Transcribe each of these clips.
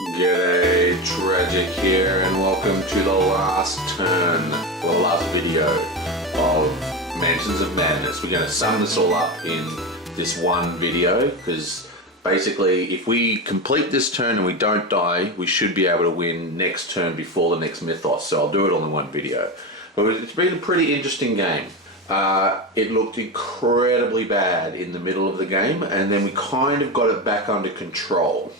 G'day, Tragic here, and welcome to the last turn, or the last video of Mansions of Madness. We're going to sum this all up in this one video, because basically if we complete this turn and we don't die, we should be able to win next turn before the next Mythos, so I'll do it all in one video. But it's been a pretty interesting game. It looked incredibly bad in the middle of the game, and then we kind of got it back under control.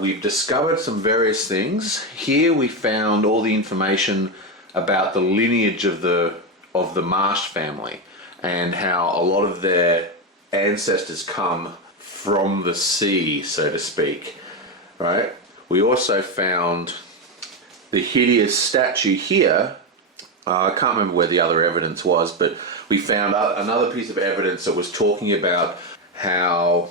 We've discovered some various things. Here we found all the information about the lineage of the Marsh family and how a lot of their ancestors come from the sea, so to speak. Right? We also found the hideous statue here. I can't remember where the other evidence was, but we found another piece of evidence that was talking about how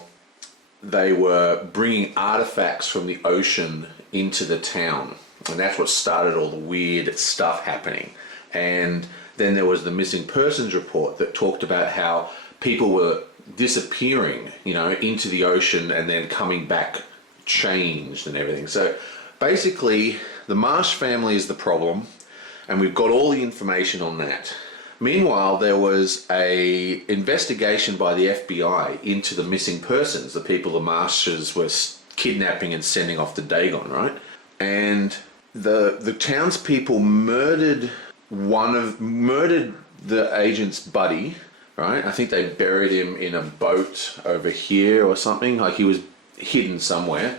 they were bringing artifacts from the ocean into the town, and that's what started all the weird stuff happening. And then there was the missing persons report that talked about how people were disappearing, into the ocean and then coming back changed and everything. So basically the Marsh family is the problem, and we've got all the information on that. Meanwhile, there was a investigation by the FBI into the missing persons, the people the Marshes were kidnapping and sending off to Dagon, right? And the townspeople murdered the agent's buddy, right? I think they buried him in a boat over here or something, like he was hidden somewhere.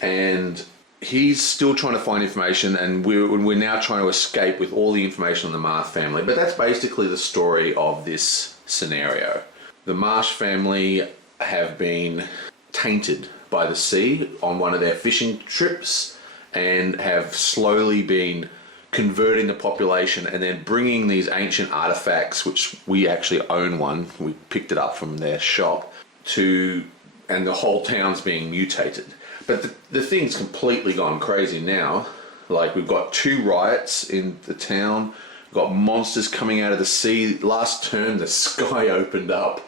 And he's still trying to find information, and we're now trying to escape with all the information on the Marsh family. But that's basically the story of this scenario. The Marsh family have been tainted by the sea on one of their fishing trips and have slowly been converting the population and then bringing these ancient artifacts, which we actually own one, we picked it up from their shop, and the whole town's being mutated. But the thing's completely gone crazy now. Like, we've got 2 riots in the town, we've got monsters coming out of the sea. Last turn the sky opened up,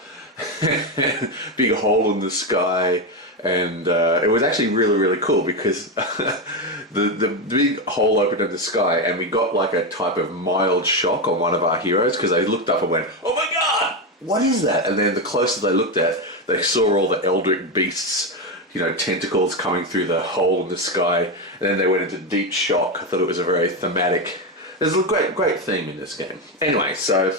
big hole in the sky, and it was actually really, really cool because the big hole opened in the sky, and we got like a type of mild shock on one of our heroes because they looked up and went, "Oh my god, what is that?" And then the closer they looked at, they saw all the eldritch beasts, tentacles coming through the hole in the sky, and then they went into deep shock. I thought it was a very thematic, there's a great theme in this game. Anyway, so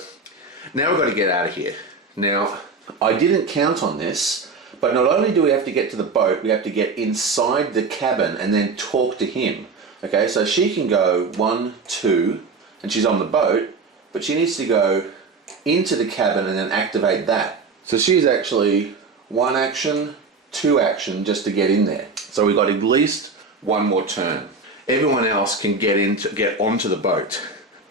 now we've got to get out of here. Now, I didn't count on this, but not only do we have to get to the boat, we have to get inside the cabin and then talk to him. Okay, so she can go 1, 2, and she's on the boat, but she needs to go into the cabin and then activate that. So she's actually 1 action, 2 action just to get in there. So we've got at least 1 more turn. Everyone else can get onto the boat.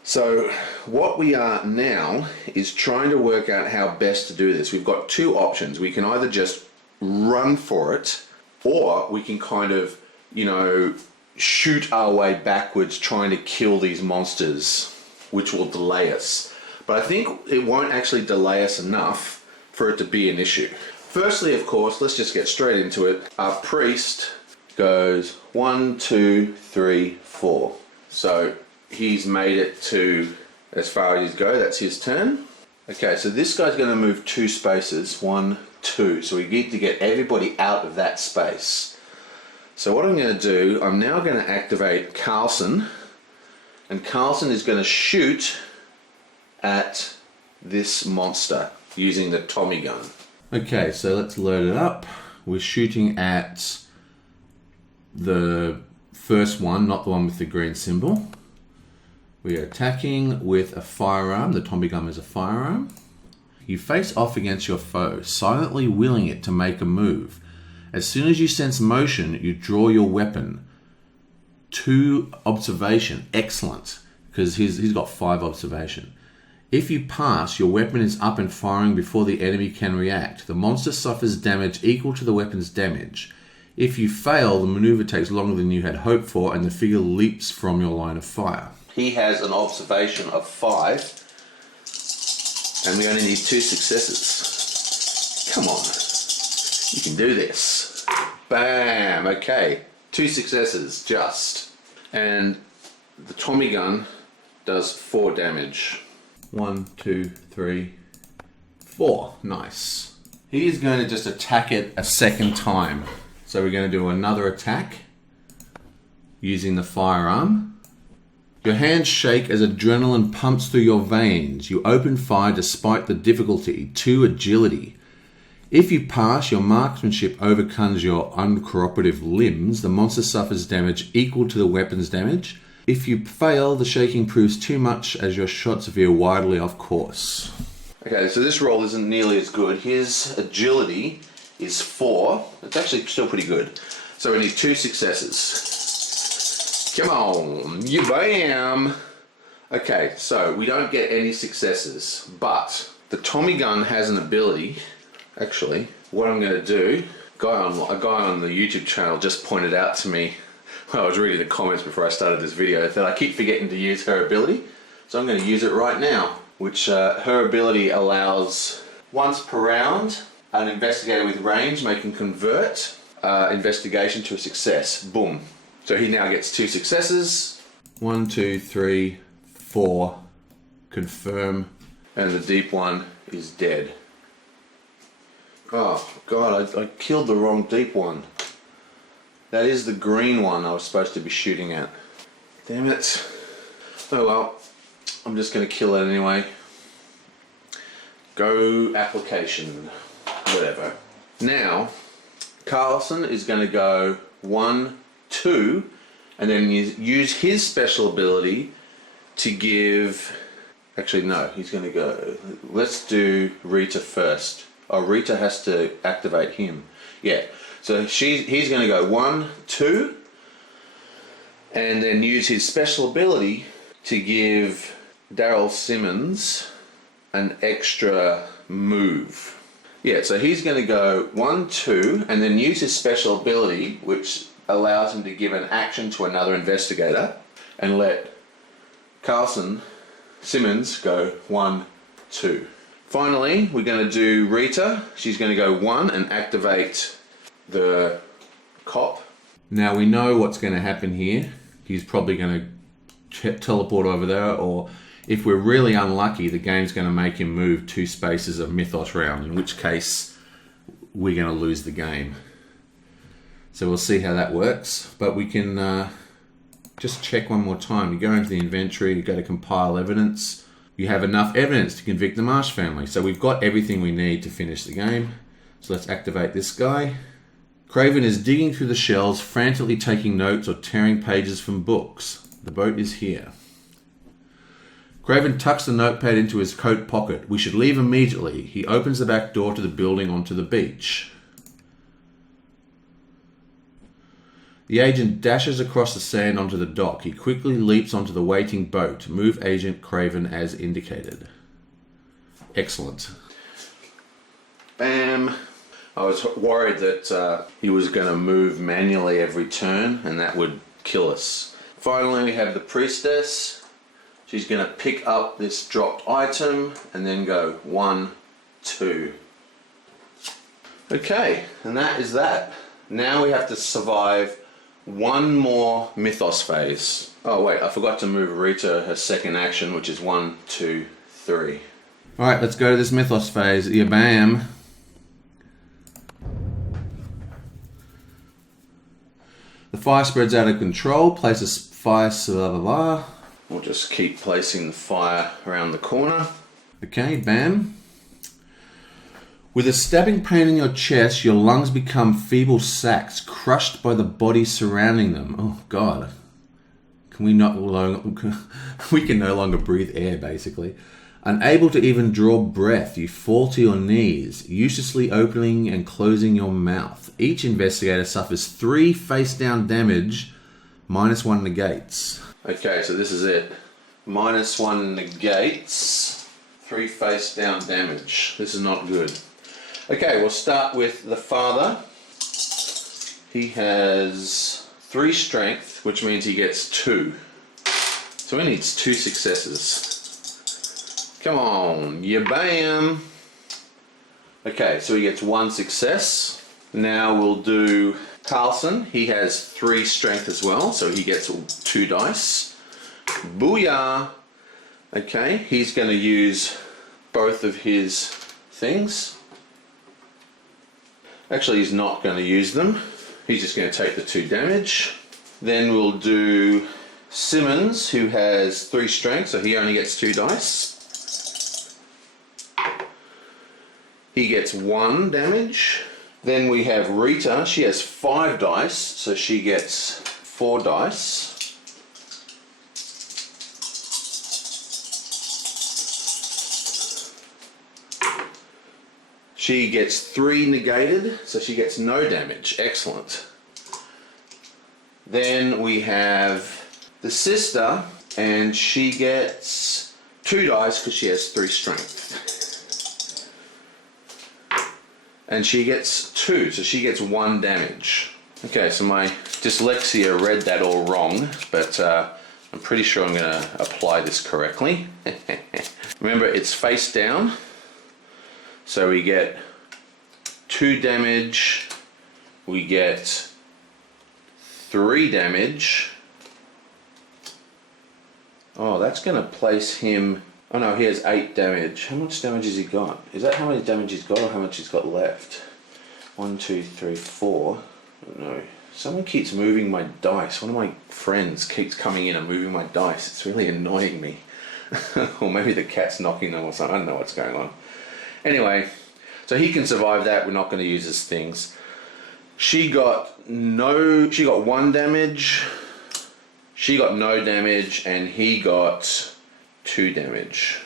So what we are now is trying to work out how best to do this. We've got 2 options. We can either just run for it, or we can kind of, shoot our way backwards trying to kill these monsters, which will delay us. But I think it won't actually delay us enough for it to be an issue. Firstly, of course, let's just get straight into it. Our priest goes 1, 2, 3, 4. So he's made it to as far as he goes. That's his turn. Okay, so this guy's going to move 2 spaces. 1, 2. So we need to get everybody out of that space. So what I'm going to do, I'm now going to activate Carlson. And Carlson is going to shoot at this monster using the Tommy gun. Okay, so let's load it up. We're shooting at the first one, not the one with the green symbol. We are attacking with a firearm. The Tommy gun is a firearm. You face off against your foe, silently willing it to make a move. As soon as you sense motion, you draw your weapon. 2 observation, excellent, because he's got 5 observation. If you pass, your weapon is up and firing before the enemy can react. The monster suffers damage equal to the weapon's damage. If you fail, the maneuver takes longer than you had hoped for, and the figure leaps from your line of fire. He has an observation of 5, and we only need 2 successes. Come on, you can do this. Bam, okay. 2 successes just. And the Tommy gun does 4 damage. 1, 2, 3, 4. Nice. He is going to just attack it a second time. So we're going to do another attack using the firearm. Your hands shake as adrenaline pumps through your veins. You open fire despite the difficulty. 2 agility. If you pass, your marksmanship overcomes your uncooperative limbs. The monster suffers damage equal to the weapon's damage. If you fail, the shaking proves too much as your shots veer widely off course. Okay, so this roll isn't nearly as good. His agility is 4. It's actually still pretty good. So we need 2 successes. Come on, you bam! Okay, so we don't get any successes, but the Tommy gun has an ability. Actually, what I'm going to do, a guy on the YouTube channel just pointed out to me when I was reading the comments before I started this video that I keep forgetting to use her ability. So I'm going to use it right now, which her ability allows once per round, an investigator with range may convert investigation to a success. Boom. So he now gets 2 successes. 1, 2, 3, 4. Confirm. And the deep one is dead. Oh god, I killed the wrong deep one. That is the green one I was supposed to be shooting at. Damn it. Oh well, I'm just going to kill it anyway. Go application. Whatever. Now, Carlson is going to go 1, 2, and then use his special ability to give... Actually, no, he's going to go... Let's do Rita first. Oh, Rita has to activate him. Yeah, so he's going to go 1, 2, and then use his special ability to give Daryl Simmons an extra move. Yeah, so he's going to go 1, 2, and then use his special ability, which allows him to give an action to another investigator, and let Carlson Simmons go 1, 2. Finally, we're going to do Rita. She's going to go 1 and activate the cop. Now we know what's going to happen here. He's probably going to teleport over there, or if we're really unlucky, the game's going to make him move 2 spaces of Mythos round, in which case we're going to lose the game. So we'll see how that works. But we can just check one more time. You go into the inventory, you go to compile evidence. You have enough evidence to convict the Marsh family. So we've got everything we need to finish the game. So let's activate this guy. Craven is digging through the shelves, frantically taking notes or tearing pages from books. The boat is here. Craven tucks the notepad into his coat pocket. We should leave immediately. He opens the back door to the building onto the beach. The agent dashes across the sand onto the dock. He quickly leaps onto the waiting boat. Move Agent Craven as indicated. Excellent. Bam. I was worried that he was going to move manually every turn and that would kill us. Finally, we have the priestess. She's going to pick up this dropped item and then go 1, 2. Okay, and that is that. Now we have to survive 1 more Mythos phase. Oh wait, I forgot to move Rita her second action, which is 1, 2, 3. Alright, let's go to this Mythos phase. Yeah, bam. The fire spreads out of control. Place a fire, blah blah blah. We'll just keep placing the fire around the corner. Okay, bam. With a stabbing pain in your chest, your lungs become feeble sacs, crushed by the body surrounding them. Oh God. We can no longer breathe air, basically. Unable to even draw breath, you fall to your knees, uselessly opening and closing your mouth. Each investigator suffers 3 face-down damage, -1 negates. Okay, so this is it. -1 negates, 3 face-down damage. This is not good. Okay, we'll start with the father. He has 3 strength, which means he gets 2. So he needs 2 successes. Come on, you bam! Okay, so he gets 1 success. Now we'll do Carlson, he has 3 strength as well, so he gets 2 dice. Booyah! Okay, he's going to use both of his things. Actually, he's not going to use them. He's just going to take the 2 damage. Then we'll do Simmons, who has 3 strength, so he only gets 2 dice. He gets 1 damage. Then we have Rita, she has 5 dice, so she gets 4 dice. She gets 3 negated, so she gets no damage. Excellent. Then we have the sister, and she gets 2 dice because she has 3 strength. And she gets 2, so she gets 1 damage. Okay, so my dyslexia read that all wrong, but I'm pretty sure I'm going to apply this correctly. Remember, it's face down. So we get 2 damage, we get 3 damage. Oh, that's going to place him... Oh no, he has 8 damage. How much damage has he got? Is that how many damage he's got or how much he's got left? 1, 2, 3, 4. Oh no. Someone keeps moving my dice. One of my friends keeps coming in and moving my dice. It's really annoying me. Or maybe the cat's knocking them or something. I don't know what's going on. Anyway, so he can survive that. We're not going to use his things. She got 1 damage. She got no damage, and he got 2 damage.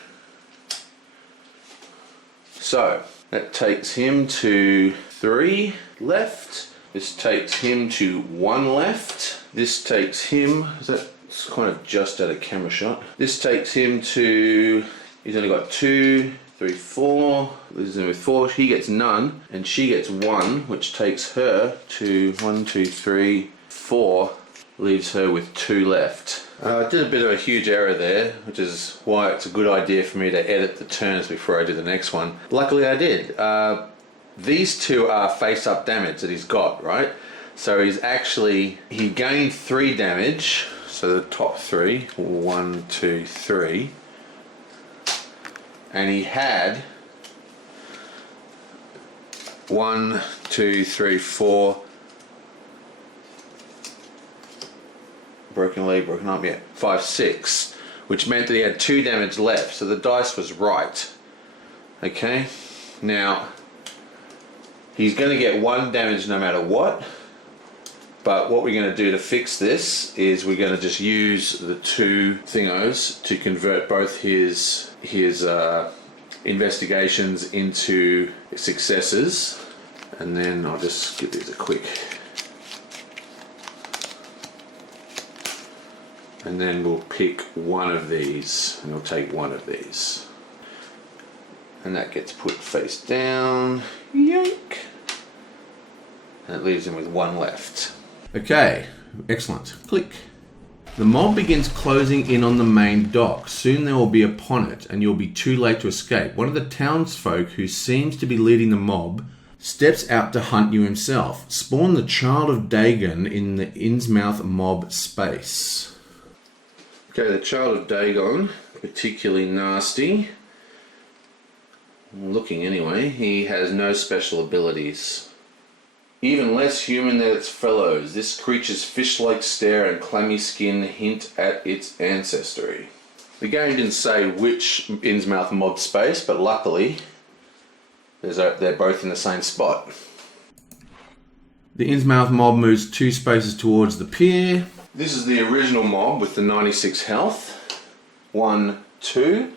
So that takes him to 3 left. This takes him to 1 left. This takes him, it's kind of just at a camera shot. This takes him to, he's only got 2, 3, 4. This is with 4. He gets none, and she gets 1, which takes her to 1, 2, 3, 4. Leaves her with 2 left. I did a bit of a huge error there, which is why it's a good idea for me to edit the turns before I do the next one. Luckily I did. These 2 are face-up damage that he's got, right? So he gained 3 damage, so the top 3, 1, 2, 3. And he had 1, 2, 3, 4. Broken leg, broken arm, yeah. 5, 6. Which meant that he had 2 damage left, so the dice was right. Okay? Now, he's going to get 1 damage no matter what. But what we're going to do to fix this is we're going to just use the 2 thingos to convert both his investigations into successes. And then I'll just give these a quick... And then we'll pick one of these, and we'll take one of these. And that gets put face down. Yoink! And it leaves him with 1 left. Okay, excellent. Click. The mob begins closing in on the main dock. Soon they will be upon it, and you'll be too late to escape. One of the townsfolk who seems to be leading the mob steps out to hunt you himself. Spawn the Child of Dagon in the Innsmouth mob space. Okay, the Child of Dagon, particularly nasty. Looking anyway, he has no special abilities. Even less human than its fellows, this creature's fish-like stare and clammy skin hint at its ancestry. The game didn't say which Innsmouth mob space, but luckily they're both in the same spot. The Innsmouth mob moves 2 spaces towards the pier. This is the original mob with the 96 health. 1, 2.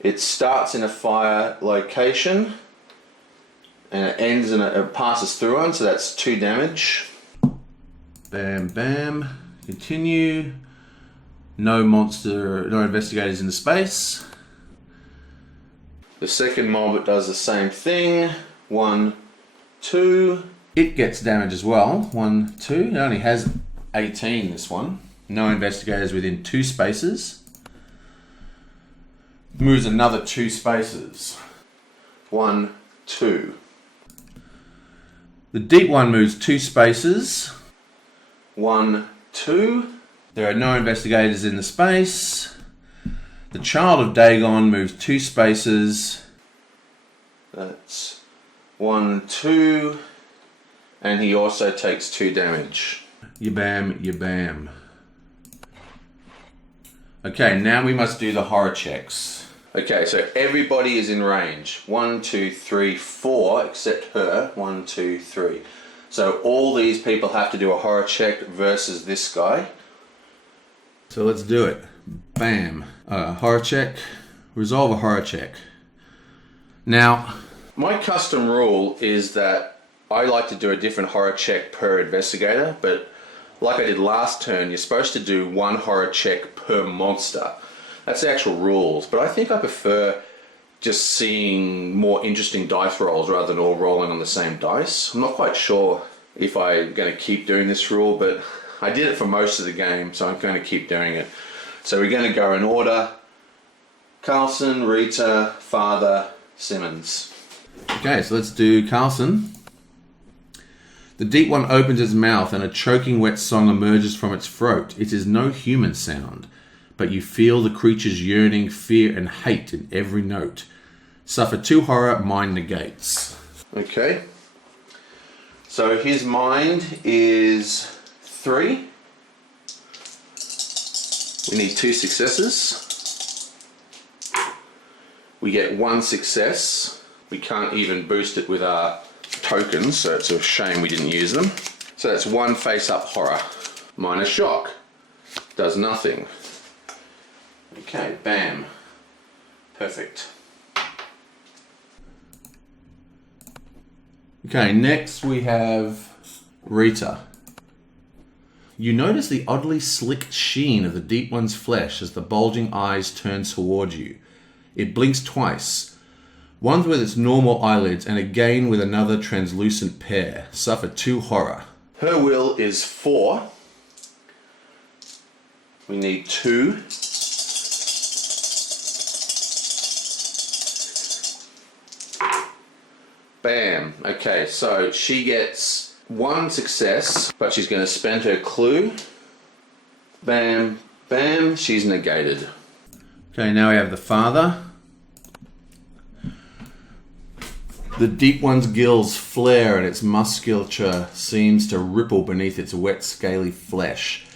It starts in a fire location and it ends in it passes through one, so that's 2 damage. Bam, bam. Continue. No investigators in the space. The second mob, it does the same thing. 1, 2. It gets damage as well. 1, 2. It only has 18, this one. No investigators within 2 spaces. Moves another 2 spaces. 1, 2. The deep one moves 2 spaces. 1, 2. There are no investigators in the space. The child of Dagon moves 2 spaces. That's 1, 2. And he also takes 2 damage. Yabam, yabam. Okay, now we must do the horror checks. Okay, so everybody is in range. 1, 2, 3, 4, except her. 1, 2, 3. So all these people have to do a horror check versus this guy. So let's do it. Bam. Horror check. Resolve a horror check. Now, my custom rule is that I like to do a different horror check per investigator, but like I did last turn, you're supposed to do 1 horror check per monster. That's the actual rules, but I think I prefer just seeing more interesting dice rolls rather than all rolling on the same dice. I'm not quite sure if I'm going to keep doing this rule, but I did it for most of the game, so I'm going to keep doing it. So we're going to go in order. Carlson, Rita, Father, Simmons. Okay, so let's do Carlson. The deep one opens its mouth and a choking wet song emerges from its throat. It is no human sound, but you feel the creature's yearning, fear and hate in every note. Suffer 2 horror, mind negates. Okay. So his mind is 3. We need 2 successes. We get 1 success. We can't even boost it with our tokens, so it's a shame we didn't use them. So that's 1 face-up horror. Minus shock. Does nothing. Okay, bam. Perfect. Okay, next we have Rita. You notice the oddly slick sheen of the deep one's flesh as the bulging eyes turn toward you. It blinks twice. Once with its normal eyelids and again with another translucent pair. Suffer 2 horror. Her will is 4. We need 2. Bam. Okay, so she gets 1 success, but she's going to spend her clue. Bam, bam, she's negated. Okay, now we have the father. The deep one's gills flare and its musculature seems to ripple beneath its wet, scaly flesh.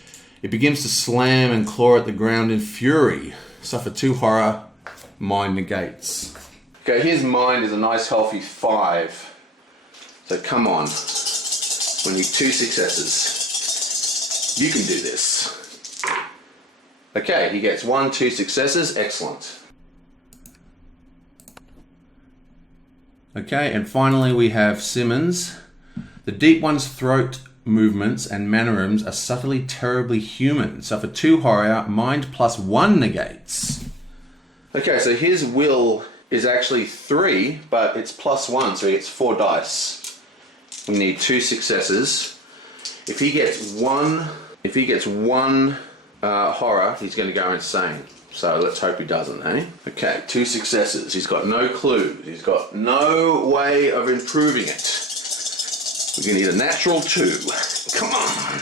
It begins to slam and claw at the ground in fury. Suffer 2 horror, mind negates. Okay, his mind is a nice healthy 5. So come on. We need 2 successes. You can do this. Okay, he gets 1, 2 successes. Excellent. Okay, and finally we have Simmons. The deep one's throat movements and mannerisms are subtly terribly human. Suffer 2 horror, mind plus 1 negates. Okay, so his will is actually 3, but it's plus 1, so he gets 4 dice. We need 2 successes. If he gets one horror, he's going to go insane. So let's hope he doesn't, eh? Okay, 2 successes. He's got no clues. He's got no way of improving it. We're going to need a natural 2. Come on.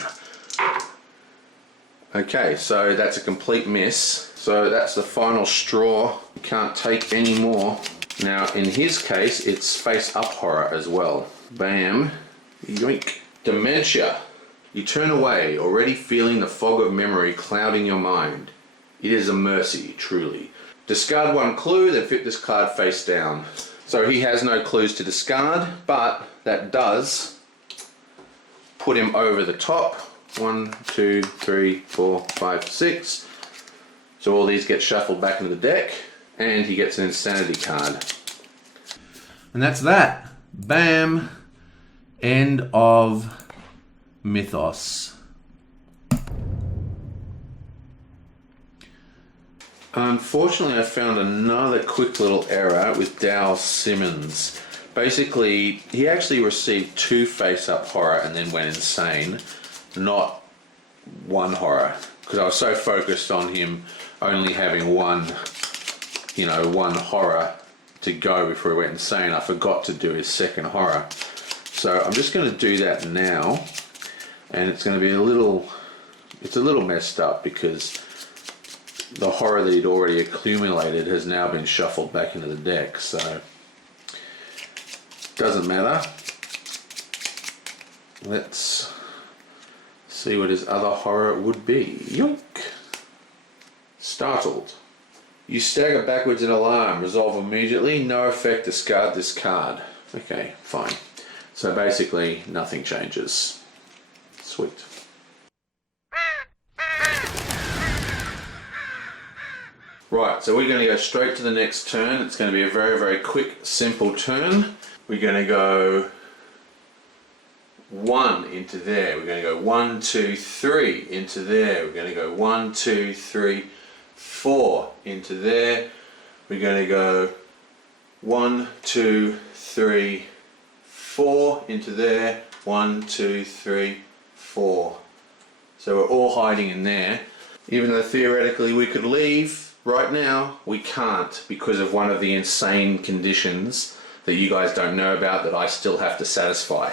Okay, so that's a complete miss. So that's the final straw. You can't take any more. Now, in his case, it's face-up horror as well. Bam. Yoink. Dementia. You turn away, already feeling the fog of memory clouding your mind. It is a mercy, truly. Discard 1 clue, then flip this card face down. So he has no clues to discard, but that does put him over the top. 1, 2, 3, 4, 5, 6. So all these get shuffled back into the deck, and he gets an insanity card. And that's that. Bam. End of Mythos. Unfortunately, I found another quick little error with Dow Simmons. Basically, he actually received 2 face-up horror and then went insane, not 1 horror. Because I was so focused on him only having one horror to go before he went insane, I forgot to do his second horror. So I'm just going to do that now, and it's going to be it's a little messed up because the horror that he'd already accumulated has now been shuffled back into the deck, so doesn't matter. Let's see what his other horror would be. Yoink! Startled. You stagger backwards in alarm. Resolve immediately. No effect. Discard this card. Okay, fine. So basically, nothing changes. Sweet. Right, so we're going to go straight to the next turn. It's going to be a very, very quick, simple turn. We're going to go 1 into there. We're going to go 1, 2, 3 into there. We're going to go 1, 2, 3, 4 into there. We're going to go 1, 2, 3, 4 into there. 1, 2, 3, 4. So we're all hiding in there. Even though theoretically we could leave, right now we can't because of one of the insane conditions that you guys don't know about that I still have to satisfy.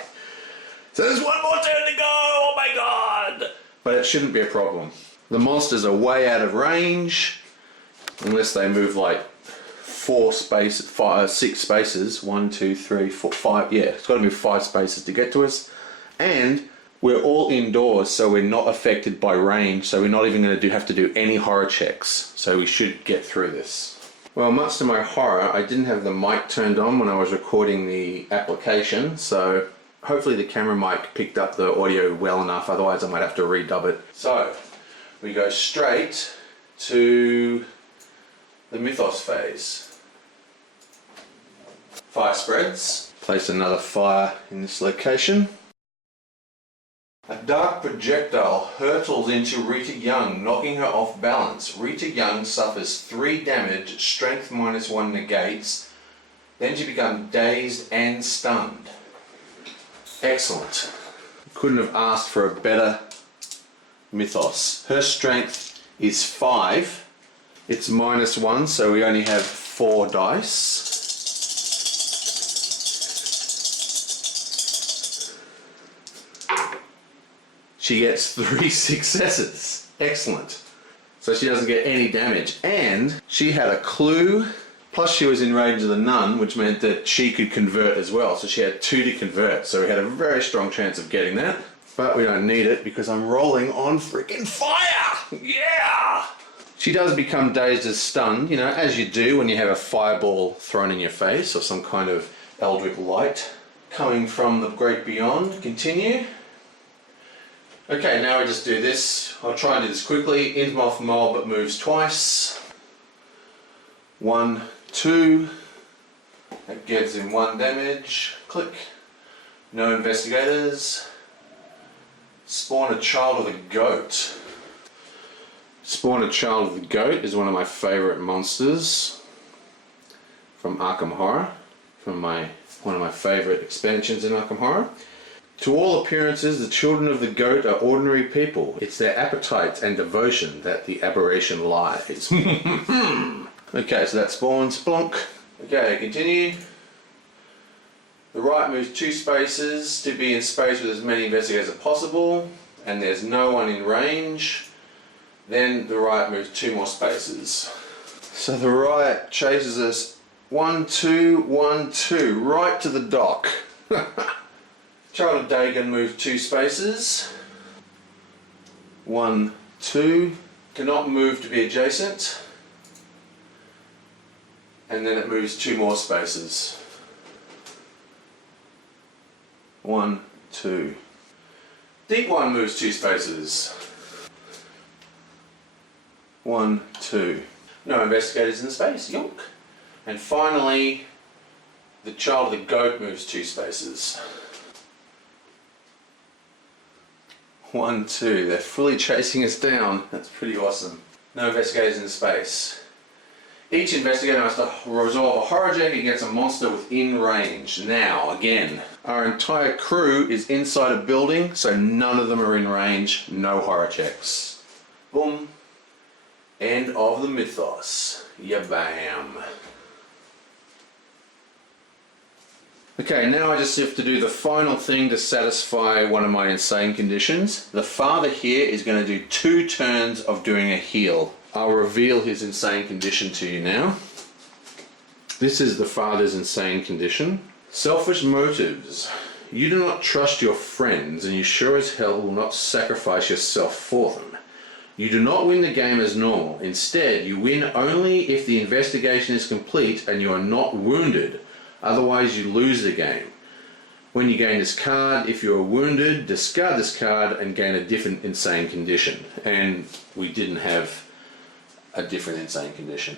So there's one more turn to go, oh my god! But it shouldn't be a problem. The monsters are way out of range, unless they move like 6 spaces. 1, 2, 3, 4, 5, yeah, it's got to move 5 spaces to get to us. And we're all indoors, so we're not affected by range, so we're not even going to have to do any horror checks. So we should get through this. Well, much to my horror, I didn't have the mic turned on when I was recording the application, so hopefully the camera mic picked up the audio well enough, otherwise I might have to redub it. So, we go straight to the Mythos phase. Fire spreads. Place another fire in this location. A dark projectile hurtles into Rita Young, knocking her off balance. Rita Young suffers 3 damage, strength -1 negates. Then she becomes dazed and stunned. Excellent. Couldn't have asked for a better Mythos. Her strength is 5. It's -1, so we only have 4 dice. She gets 3 successes. Excellent. So she doesn't get any damage. And she had a clue, plus she was in range of the nun, which meant that she could convert as well. So she had 2 to convert. So we had a very strong chance of getting that. But we don't need it because I'm rolling on freaking fire! Yeah! She does become dazed as stunned, you know, as you do when you have a fireball thrown in your face or some kind of eldritch light coming from the great beyond. Continue. Okay, now we just do this. I'll try and do this quickly. Innsmouth mob but moves twice. 1, 2. That gives him 1 damage. Click. No investigators. Spawn a child of the goat. Spawn a child of the goat is one of my favourite monsters from Arkham Horror. From one of my favourite expansions in Arkham Horror. To all appearances, the children of the goat are ordinary people. It's their appetites and devotion that the aberration lies. Okay, so that spawns. Splonk. Okay, continue. The right moves 2 spaces to be in space with as many investigators as possible, and there's no one in range. Then the right moves 2 more spaces. So the right chases us 1, 2, 1, 2, right to the dock. Child of Dagon moves 2 spaces. 1, 2. Cannot move to be adjacent. And then it moves 2 more spaces. 1, 2. Deep One moves 2 spaces. 1, 2. No investigators in the space. Yonk. And finally, the Child of the Goat moves 2 spaces. 1, 2. They're fully chasing us down. That's pretty awesome. No investigators in space. Each investigator must resolve a horror check against a monster within range. Now, again, our entire crew is inside a building, so none of them are in range. No horror checks. Boom. End of the Mythos. Yeah, bam. Okay, now I just have to do the final thing to satisfy one of my insane conditions. The father here is going to do 2 turns of doing a heal. I'll reveal his insane condition to you now. This is the father's insane condition. Selfish motives. You do not trust your friends, and you sure as hell will not sacrifice yourself for them. You do not win the game as normal. Instead, you win only if the investigation is complete and you are not wounded. Otherwise, you lose the game. When you gain this card, if you are wounded, discard this card and gain a different insane condition. And we didn't have a different insane condition.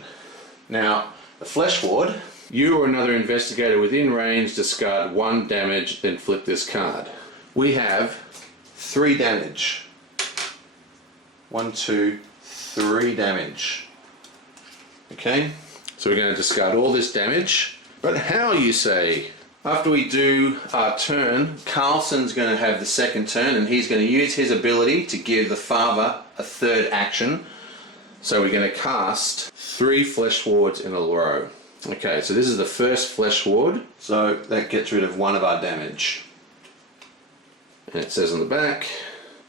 Now, the Flesh Ward. You or another investigator within range discard 1 damage, then flip this card. We have 3 damage. 1, 2, 3 damage. Okay, so we're going to discard all this damage. But how, you say? After we do our turn, Carlson's going to have the second turn, and he's going to use his ability to give the father a 3rd action. So we're going to cast 3 Flesh Wards in a row. Okay, so this is the first Flesh Ward, so that gets rid of 1 of our damage. And it says on the back,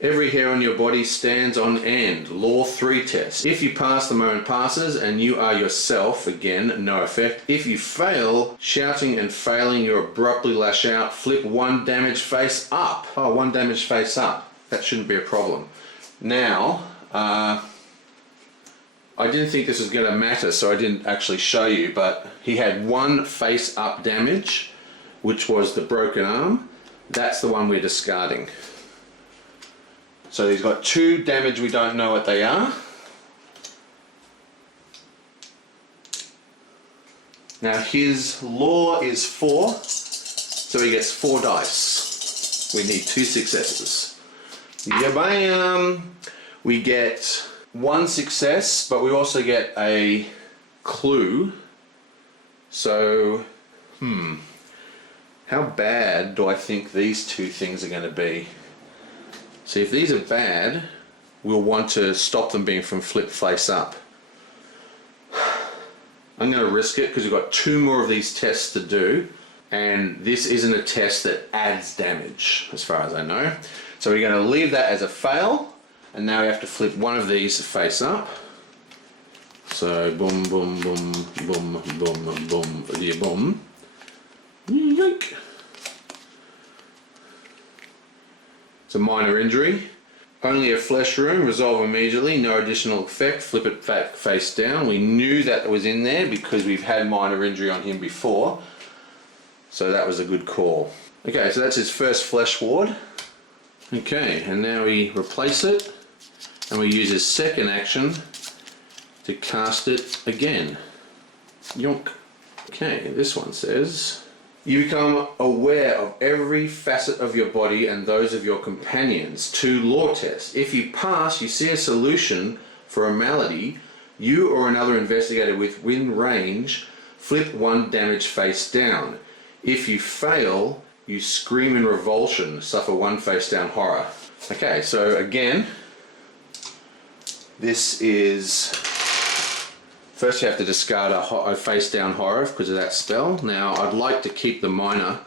every hair on your body stands on end. Law 3 test. If you pass, the moment passes, and you are yourself. Again, no effect. If you fail, shouting and failing, you abruptly lash out. Flip 1 damage face up. Oh, 1 damage face up. That shouldn't be a problem. Now, I didn't think this was going to matter, so I didn't actually show you, but he had 1 face up damage, which was the broken arm. That's the one we're discarding. So he's got 2 damage, we don't know what they are. Now his law is 4, so he gets 4 dice. We need 2 successes. Yabam! We get 1 success, but we also get a clue. So, how bad do I think these 2 things are going to be? So if these are bad, we'll want to stop them being from flip face up. I'm going to risk it because we've got 2 more of these tests to do, and this isn't a test that adds damage as far as I know. So we're going to leave that as a fail, and now we have to flip 1 of these face up. So boom, boom, boom, boom, boom, boom, yeah, boom. Yoink. It's a minor injury. Only a flesh wound, resolve immediately, no additional effect, flip it back face down. We knew that was in there because we've had minor injury on him before. So that was a good call. Okay, so that's his first Flesh Ward. Okay, and now we replace it, and we use his second action to cast it again. Yonk. Okay, this one says, you become aware of every facet of your body and those of your companions. 2 law tests. If you pass, you see a solution for a malady. You or another investigator within range flip 1 damage face down. If you fail, you scream in revulsion, suffer 1 face down horror. Okay, so again, this is... First you have to discard a face down horror because of that spell. Now I'd like to keep the minor,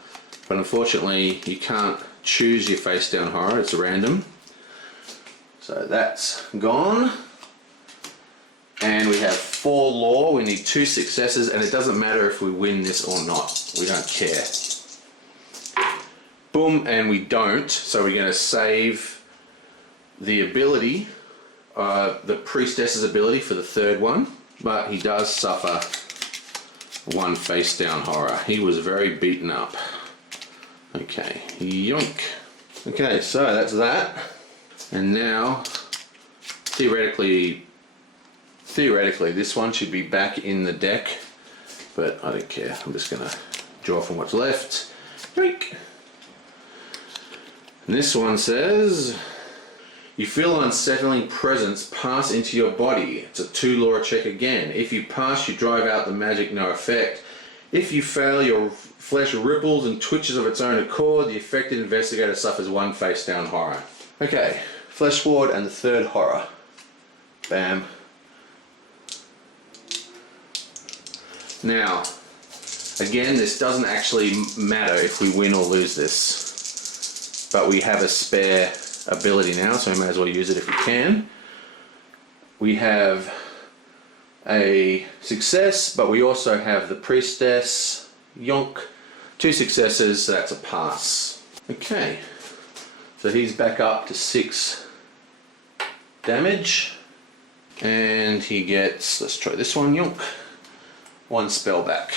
but unfortunately you can't choose your face down horror, it's random. So that's gone. And we have 4 law, we need 2 successes, and it doesn't matter if we win this or not, we don't care. Boom, and we don't, so we're going to save the ability, the priestess's ability for the 3rd one. But he does suffer 1 face down horror. He was very beaten up. Okay, yoink. Okay, so that's that. And now, theoretically this one should be back in the deck, but I don't care. I'm just gonna draw from what's left. Yoink. And this one says, you feel an unsettling presence pass into your body. It's a 2 law check again. If you pass, you drive out the magic, no effect. If you fail, your flesh ripples and twitches of its own accord. The affected investigator suffers 1 face down horror. Okay, Flesh Ward and the 3rd horror. Bam. Now, Again, this doesn't actually matter if we win or lose this, but we have a spare ability now, so we may as well use it if we can. We have a success, but we also have the priestess, yonk, 2 successes, so that's a pass. Okay, so he's back up to 6 damage, and he gets, let's try this one, yonk, 1 spell back.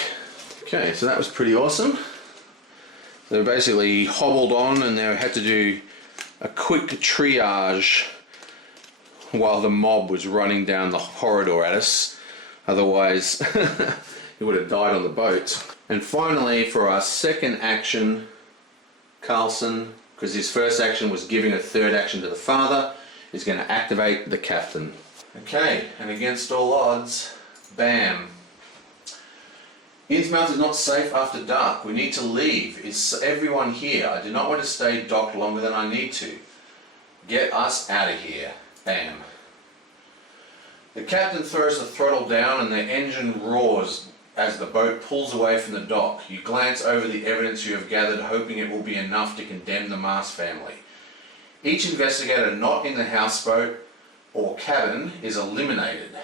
Okay, so that was pretty awesome. They basically hobbled on and they had to do a quick triage while the mob was running down the corridor at us. Otherwise, he would have died on the boat. And finally, for our second action, Carlson, because his first action was giving a third action to the father, is going to activate the captain. Okay, and against all odds, bam. Innsmouth is not safe after dark. We need to leave. Is everyone here? I do not want to stay docked longer than I need to. Get us out of here. Bam. The captain throws the throttle down and the engine roars as the boat pulls away from the dock. You glance over the evidence you have gathered, hoping it will be enough to condemn the Mars family. Each investigator not in the houseboat or cabin is eliminated.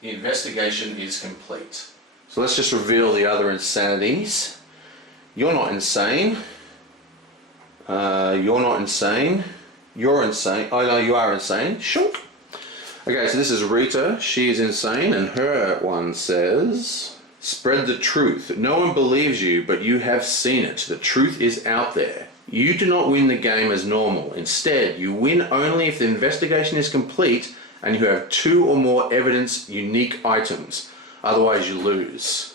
The investigation is complete. So let's just reveal the other insanities. You're not insane. You're not insane. You're insane. Oh no, you are insane. Shunk. Okay, so this is Rita. She is insane, and her one says, spread the truth. No one believes you, but you have seen it. The truth is out there. You do not win the game as normal. Instead, you win only if the investigation is complete and you have 2 or more evidence unique items. Otherwise you lose.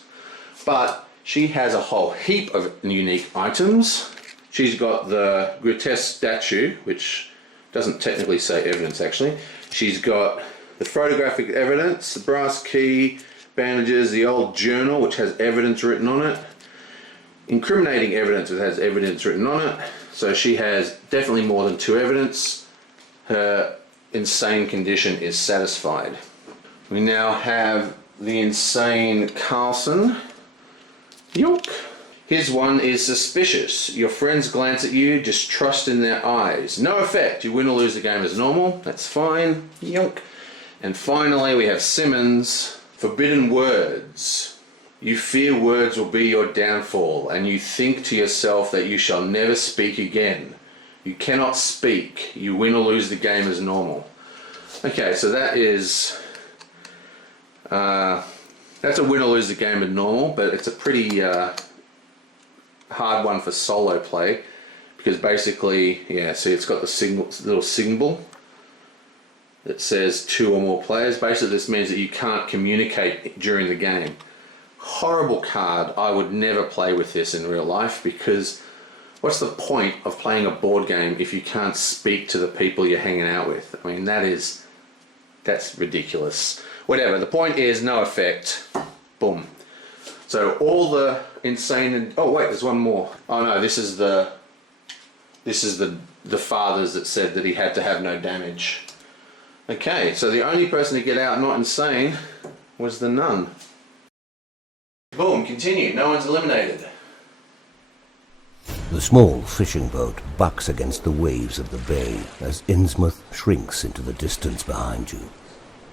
But she has a whole heap of unique items. She's got the grotesque statue, which doesn't technically say evidence actually. She's got the photographic evidence, the brass key, bandages, the old journal which has evidence written on it, incriminating evidence that has evidence written on it. So she has definitely more than 2 evidence. Her insane condition is satisfied. We now have the insane Carlson. Yonk. His one is suspicious. Your friends glance at you, distrust in their eyes. No effect. You win or lose the game as normal. That's fine. Yonk. And finally we have Simmons. Forbidden words. You fear words will be your downfall, and you think to yourself that you shall never speak again. You cannot speak. You win or lose the game as normal. Okay, so that is... that's a win or lose the game as normal, but it's a pretty hard one for solo play, because basically, yeah, see it's got the little symbol that says 2 or more players. Basically this means that you can't communicate during the game. Horrible card. I would never play with this in real life, because what's the point of playing a board game if you can't speak to the people you're hanging out with? I mean, that's ridiculous. Whatever, the point is no effect. Boom. So all the insane... Oh wait, there's one more. Oh no, this is the fathers that said that he had to have no damage. Okay, so the only person to get out not insane was the nun. Boom, continue. No one's eliminated. The small fishing boat bucks against the waves of the bay as Innsmouth shrinks into the distance behind you.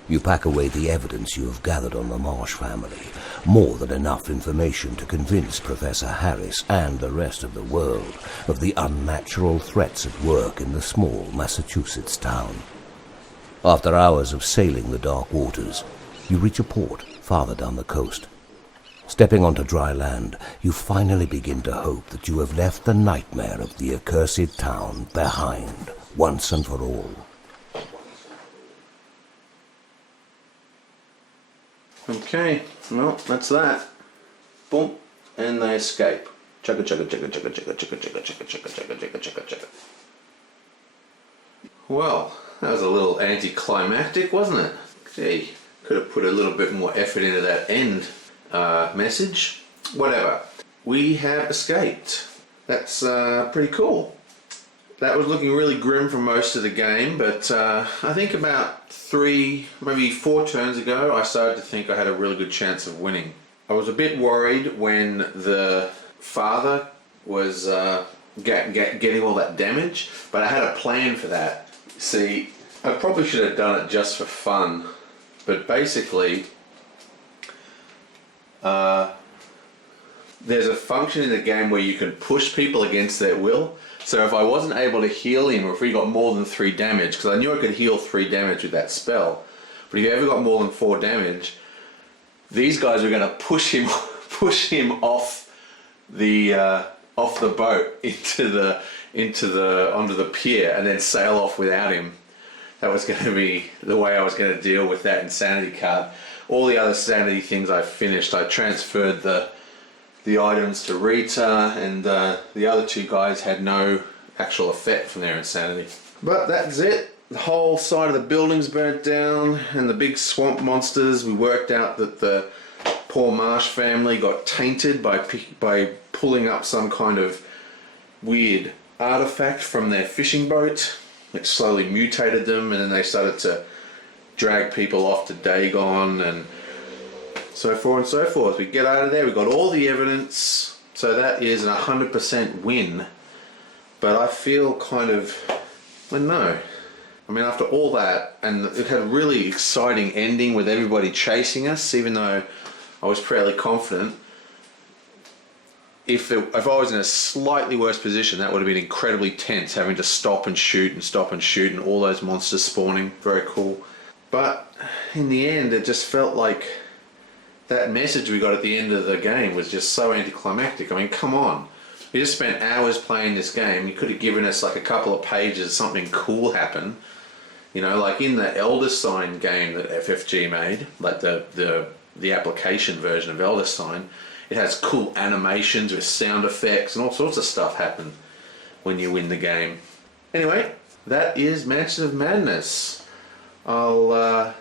You pack away the evidence you have gathered on the Marsh family, more than enough information to convince Professor Harris and the rest of the world of the unnatural threats at work in the small Massachusetts town. After hours of sailing the dark waters, you reach a port farther down the coast. Stepping onto dry land, you finally begin to hope that you have left the nightmare of the accursed town behind, once and for all. Okay, well, that's that. Boom, and they escape. Chugga chugga chugga chugga chugga chugga chugga chugga chugga chugga chugga chugga chugga. Well, that was a little anticlimactic, wasn't it? Gee, could have put a little bit more effort into that end message. Whatever. We have escaped. That's pretty cool. That was looking really grim for most of the game, but I think about 3, maybe 4 turns ago, I started to think I had a really good chance of winning. I was a bit worried when the father was getting all that damage, but I had a plan for that. See, I probably should have done it just for fun, but basically there's a function in the game where you can push people against their will. So if I wasn't able to heal him, or if he got more than 3 damage, because I knew I could heal 3 damage with that spell, but if you ever got more than 4 damage, these guys were going to push him off the boat onto the pier and then sail off without him. That was going to be the way I was going to deal with that insanity card. All the other sanity things I finished. I transferred the items to Rita, and the other 2 guys had no actual effect from their insanity. But that's it. The whole side of the building's burnt down, and the big swamp monsters. We worked out that the poor Marsh family got tainted by pulling up some kind of weird artifact from their fishing boat, which slowly mutated them, and then they started to drag people off to Dagon and so forth and so forth. We get out of there, we got all the evidence, so that is an 100% win. But I feel kind of, well, no. I mean, after all that, and it had a really exciting ending with everybody chasing us, even though I was fairly confident. If I was in a slightly worse position, that would have been incredibly tense, having to stop and shoot and all those monsters spawning. Very cool. But in the end, it just felt like that message we got at the end of the game was just so anticlimactic. I mean, come on. We just spent hours playing this game. You could have given us like a couple of pages, something cool happen. You know, like in the Elder Sign game that FFG made, like the application version of Elder Sign, it has cool animations with sound effects and all sorts of stuff happen when you win the game. Anyway, that is Mansion of Madness. I'll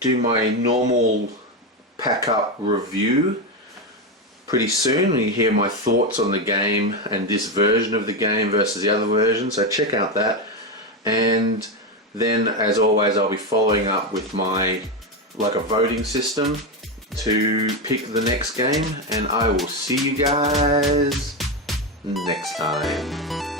do my normal pack-up review pretty soon when you hear my thoughts on the game and this version of the game versus the other version, so check out that. And then, as always, I'll be following up with a voting system to pick the next game, and I will see you guys next time.